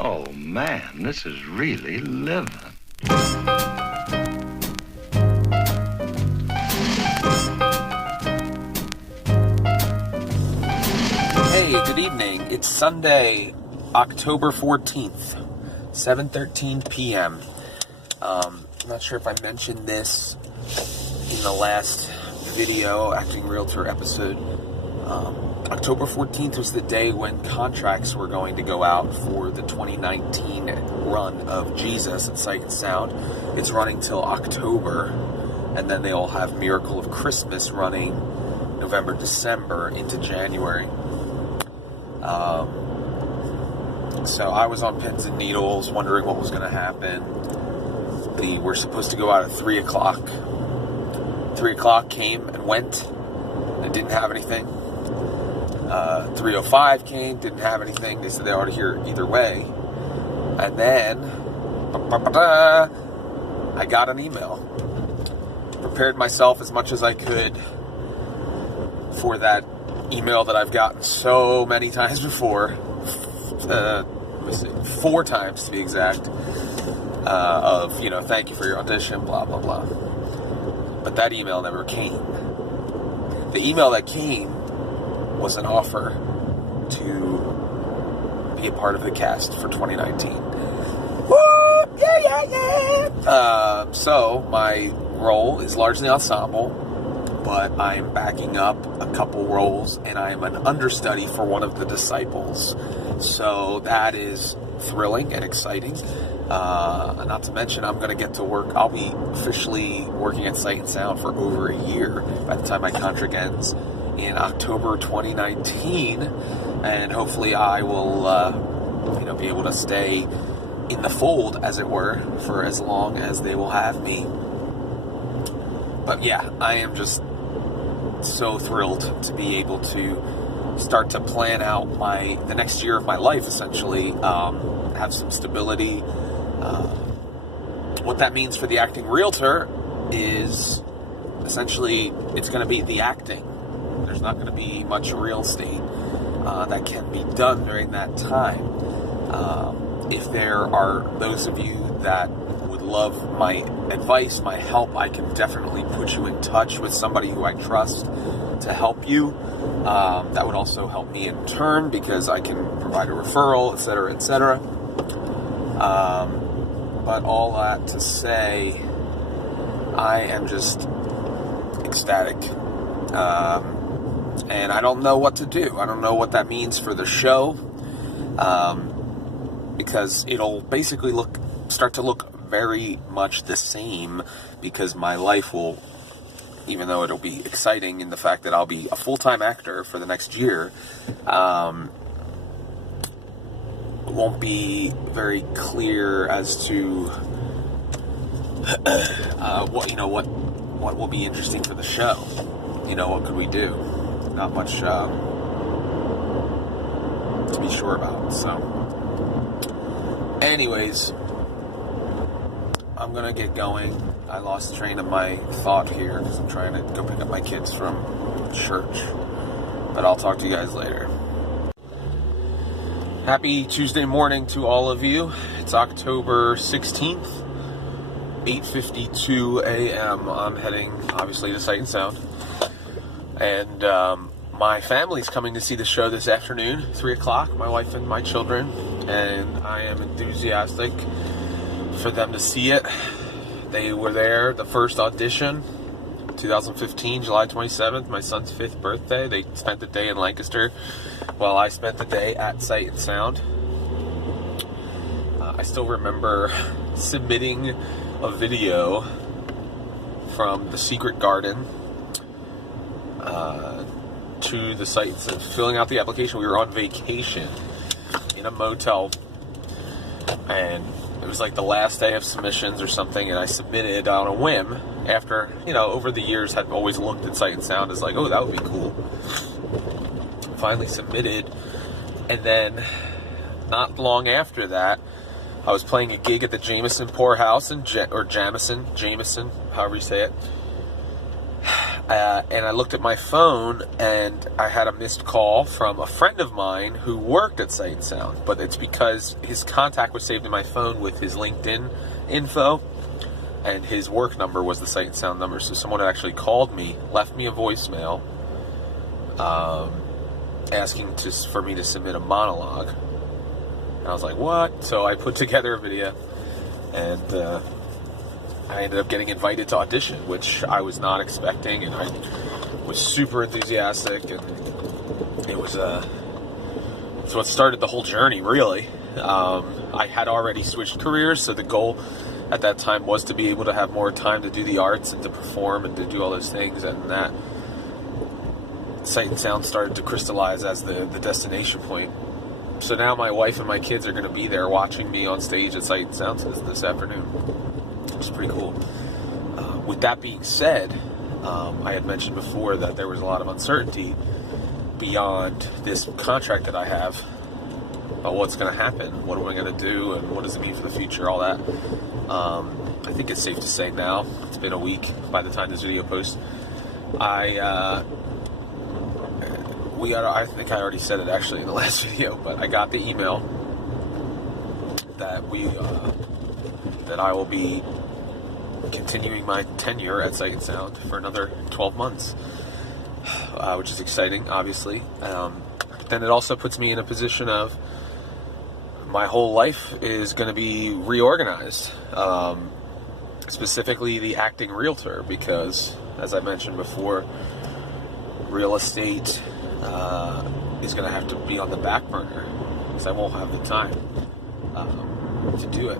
Oh, man, this is really living. Hey, good evening. It's Sunday, October 14th, 7:13 p.m. I'm not sure if I mentioned this in the last video, Acting Realtor episode. October 14th was the day when contracts were going to go out for the 2019 run of Jesus at Sight and Sound. It's running till October, and then they'll have Miracle of Christmas running November, December into January. So I was on pins and needles, wondering what was going to happen. We're supposed to go out at 3 o'clock. 3 o'clock came and went, and didn't have anything. 3:05 came, didn't have anything. They said they ought to hear either way. And then, I got an email. Prepared myself as much as I could for that email that I've gotten so many times before. 4 times to be exact. Of, thank you for your audition, blah, blah, blah. But that email never came. The email that came was an offer to be a part of the cast for 2019. Woo! Yeah! So my role is largely ensemble, but I'm backing up a couple roles, and I'm an understudy for one of the disciples. So that is thrilling and exciting. Not to mention, I'm going to get to work. I'll be officially working at Sight and Sound for over a year by the time my contract ends in October 2019, and hopefully I will, be able to stay in the fold, as it were, for as long as they will have me. But yeah, I am just so thrilled to be able to start to plan out the next year of my life, essentially, have some stability. What that means for the Acting Realtor is essentially it's going to be the acting. There's not going to be much real estate that can be done during that time. If there are those of you that would love my advice, my help, I can definitely put you in touch with somebody who I trust to help you. That would also help me in turn because I can provide a referral, etc., etc. But all that to say, I am just ecstatic. And I don't know what to do. I don't know what that means for the show. Because it'll basically start to look very much the same, because my life will, even though it'll be exciting in the fact that I'll be a full-time actor for the next year, won't be very clear as to what will be interesting for the show. What could we do? Not much to be sure about. So, anyways, I'm gonna get going. I lost train of my thought here because I'm trying to go pick up my kids from church. But I'll talk to you guys later. Happy Tuesday morning to all of you. It's October 16th, 8:52 a.m. I'm heading, obviously, to Sight and Sound. And my family's coming to see the show this afternoon, 3 o'clock, my wife and my children. And I am enthusiastic for them to see it. They were there, the first audition, 2015, July 27th, my son's 5th birthday. They spent the day in Lancaster while I spent the day at Sight and Sound. I still remember submitting a video from the Secret Garden to the sites and filling out the application. We were on vacation in a motel, and it was like the last day of submissions or something, and I submitted on a whim after, over the years had always looked at Sight and Sound as like, oh, that would be cool. Finally submitted, and then not long after that, I was playing a gig at the Jameson Poorhouse, or Jamison, however you say it. And I looked at my phone, and I had a missed call from a friend of mine who worked at Sight and Sound, but it's because his contact was saved in my phone with his LinkedIn info, and his work number was the Sight and Sound number. So someone had actually called me, left me a voicemail, asking for me to submit a monologue. And I was like, what? So I put together a video, and I ended up getting invited to audition, which I was not expecting, and I was super enthusiastic, and it was it's what started the whole journey, really. I had already switched careers, so the goal at that time was to be able to have more time to do the arts and to perform and to do all those things, and that Sight and Sound started to crystallize as the destination point. So now my wife and my kids are going to be there watching me on stage at Sight and Sound this afternoon, which is pretty cool. With that being said, I had mentioned before that there was a lot of uncertainty beyond this contract that I have about what's going to happen, what am I going to do, and what does it mean for the future, all that. I think it's safe to say now, it's been a week by the time this video posts, I think I already said it actually in the last video, but I got the email that that I will be continuing my tenure at Sight and Sound for another 12 months, which is exciting, obviously. Then it also puts me in a position of my whole life is going to be reorganized, specifically the acting realtor, because, as I mentioned before, real estate is going to have to be on the back burner because I won't have the time to do it.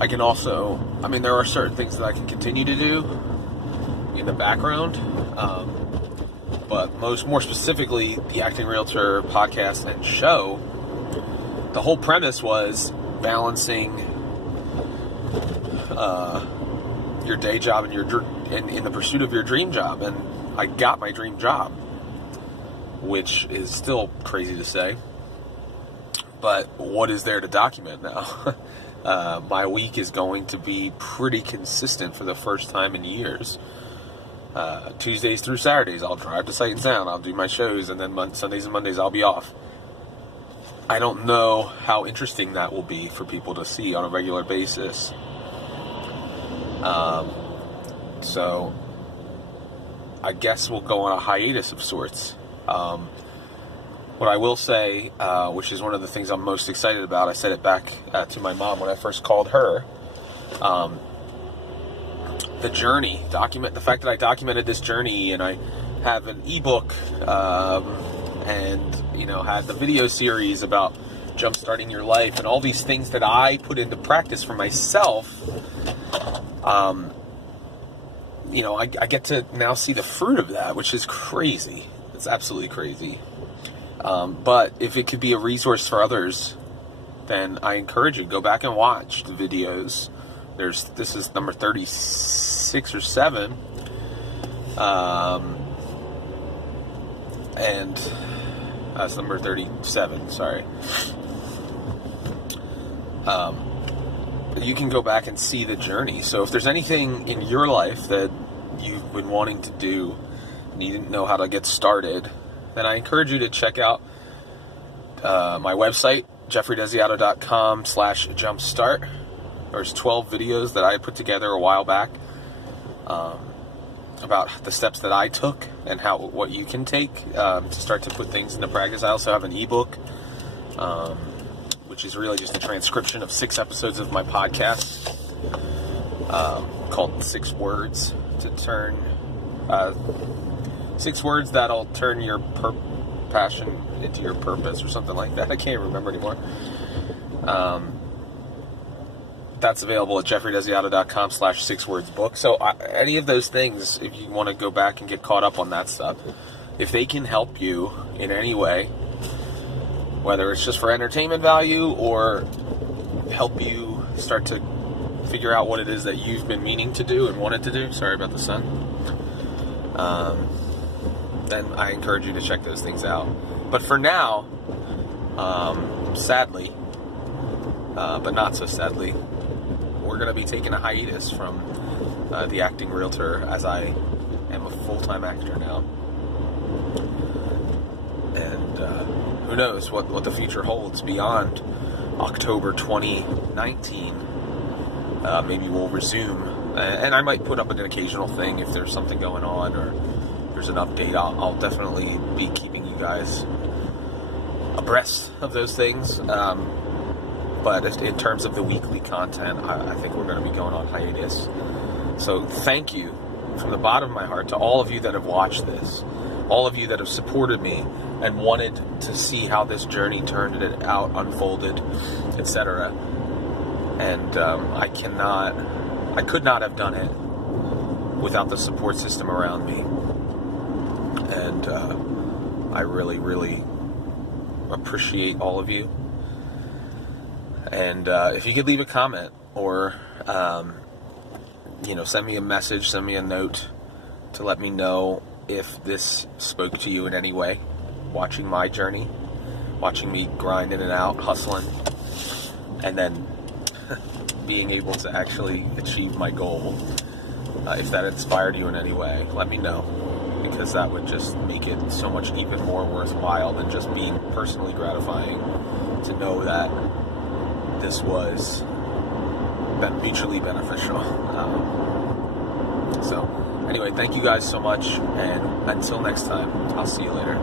I can also, there are certain things that I can continue to do in the background, but more specifically, the Acting Realtor podcast and show, the whole premise was balancing your day job and in the pursuit of your dream job, and I got my dream job, which is still crazy to say, but what is there to document now? My week is going to be pretty consistent for the first time in years. Tuesdays through Saturdays, I'll drive to Sight and Sound, I'll do my shows, and then Sundays and Mondays, I'll be off. I don't know how interesting that will be for people to see on a regular basis. So I guess we'll go on a hiatus of sorts. What I will say, which is one of the things I'm most excited about, I said it back to my mom when I first called her, the journey, the fact that I documented this journey, and I have an ebook, and had the video series about jumpstarting your life, and all these things that I put into practice for myself. I get to now see the fruit of that, which is crazy. It's absolutely crazy. But if it could be a resource for others, then I encourage you, go back and watch the videos. This is number 36 or 7. And that's number 37, sorry. You can go back and see the journey. So if there's anything in your life that you've been wanting to do and you didn't know how to get started, then I encourage you to check out my website, jeffreydesiato.com/jumpstart. There's 12 videos that I put together a while back about the steps that I took and what you can take to start to put things into practice. I also have an ebook, which is really just a transcription of 6 episodes of my podcast, called 6 Words to Turn 6 words that'll turn your passion into your purpose, or something like that. I can't remember anymore. That's available at jeffreydesiato.com/6wordsbook. So any of those things, if you want to go back and get caught up on that stuff, if they can help you in any way, whether it's just for entertainment value or help you start to figure out what it is that you've been meaning to do and wanted to do, sorry about the sun, then I encourage you to check those things out. But for now, sadly, but not so sadly, we're going to be taking a hiatus from the acting realtor, as I am a full-time actor now. And who knows what the future holds beyond October 2019. Maybe we'll resume. And I might put up an occasional thing if there's something going on or there's an update. I'll definitely be keeping you guys abreast of those things. But in terms of the weekly content, I think we're going to be going on hiatus. So thank you from the bottom of my heart to all of you that have watched this, all of you that have supported me and wanted to see how this journey turned out, unfolded, etc. And I could not have done it without the support system around me. And I really, really appreciate all of you. And if you could leave a comment or, send me a message, send me a note to let me know if this spoke to you in any way, watching my journey, watching me grind in and out, hustling, and then being able to actually achieve my goal. If that inspired you in any way, let me know, because that would just make it so much even more worthwhile than just being personally gratifying to know that this was mutually beneficial. So anyway, thank you guys so much, and until next time, I'll see you later.